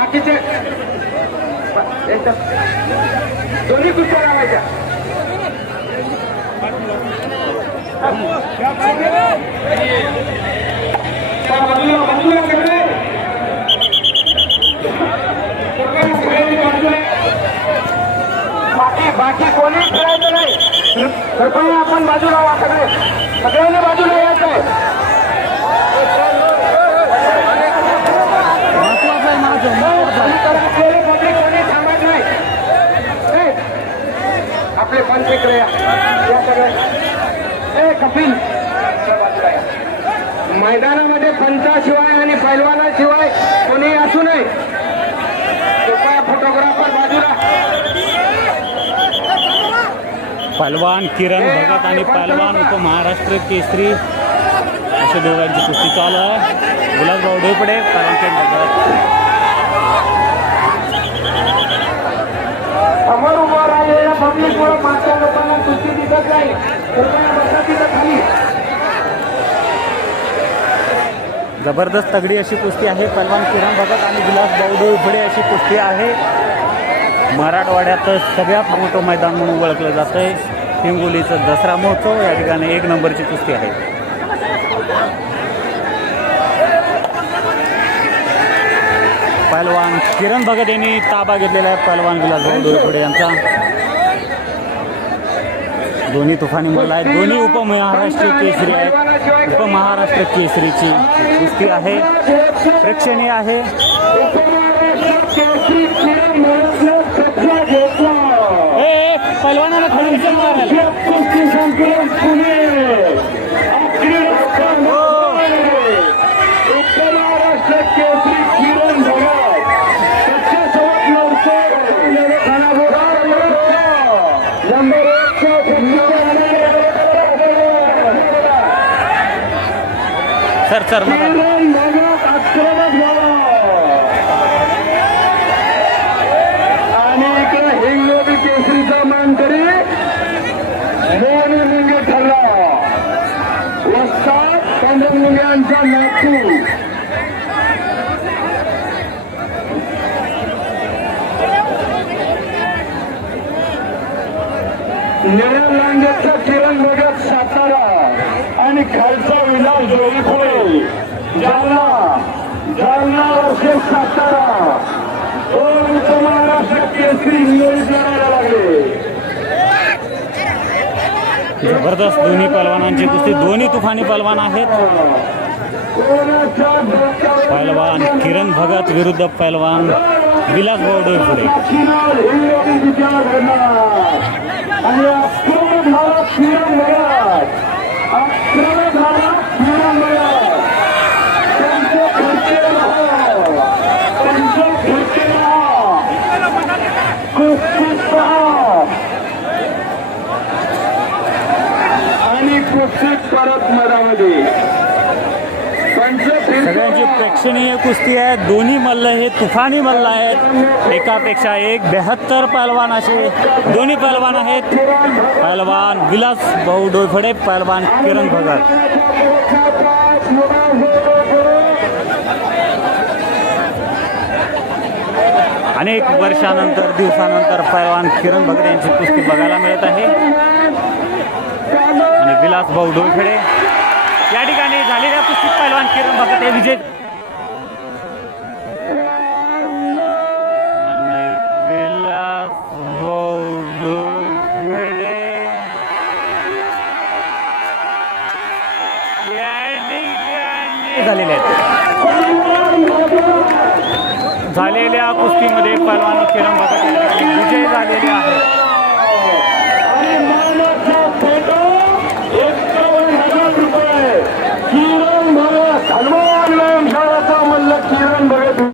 बाकीचे बा- एकदम. दोन्ही कुस्त्या लावायच्या चला, बाजूला बाजूला करणे. सगळ्यांनी बाजूला. बाकी बाकी कोणी खेळायचं नाही कृपया आपण बाजूला व्हा सगळे सगळ्यांनी बाजूला यायचं आहे आपल्याला पब्लिक कोणी थांबायचं नाही ए, आपले पंच इकडे या. या सगळे. ए कपिल. मैदानामध्ये पंचाशिवाय आणि पैलवानाशिवाय कोणी असू नये. कृपया फोटोग्राफर बाजूला. पहलवान किरण भगत आणि पहलवान उपमहाराष्ट्र केसरी. अशा दोघांची कुस्ती चालू आहे. गुलाबराव ढोपडे पहलवान लोकांना दिसत नाही. कृपया बसा तिथं खाली. जबरदस्त तगडी अशी कुस्ती आहे. पलवान किरण भगत आणि विलास बाऊदेव उभडे अशी कुस्ती आहे. मराठवाड्यात सगळ्यात मोठं मैदान म्हणून ओळखलं जातं आहे हिंगोलीचं दसरा महोत्सव या ठिकाणी एक नंबरची कुस्ती आहे. पहलवान किरण भगत यांनी ताबा घेतलेला आहे. पहलवान विलास बाऊदेव उभडे यांचा. दोन्ही तुफानी मुलं आहेत. दोन्ही उपमहाराष्ट्र केसरी आहेत. उपमहाराष्ट्र केसरीची कुस्ती आहे. प्रेक्षणीय आहे. केसरी. किरण सर सर आणि इकडे हिंगोली केसरीचा मानकरी मोहन ठरला वस्ताद पंधरा नागपूर निळ्या किरण भगत सातारा. आणि खालचा विलास जोडी पुढे. जालना जालना वर्सेस सातारा. दोन उपमहाराष्ट्र केसरी हिंगोलीत लढायला लागले. जबरदस्त दोन्ही पहलवानांची कुस्ती. दोन्ही तुफानी पहलवान आहेत. पहलवान किरण भगत विरुद्ध पहलवान विलास बावडे पुढे. कुस्तीत परत सगळ्यांची प्रेक्षणीय कुस्ती आहे. दोन्ही मल्ल हे तुफानी मल्ल आहेत. एकापेक्षा एक बेहत्तर पहलवान असे दोन्ही पहलवान आहेत. पहलवान विलास भाऊ डोयफडे पहलवान किरण भगत. अनेक वर्षानंतर दिवसानंतर पहलवान किरण भगत यांची कुस्ती बघायला मिळत आहे. आणि विलास भाऊ डोळखेडे या ठिकाणी झालेल्या कुस्तीत पहलवान किरण भगत हे विजय झालेले आहेत झालेल्या कुस्तीमध्ये पहलवान किरण भगत विजय झालेले आहेत.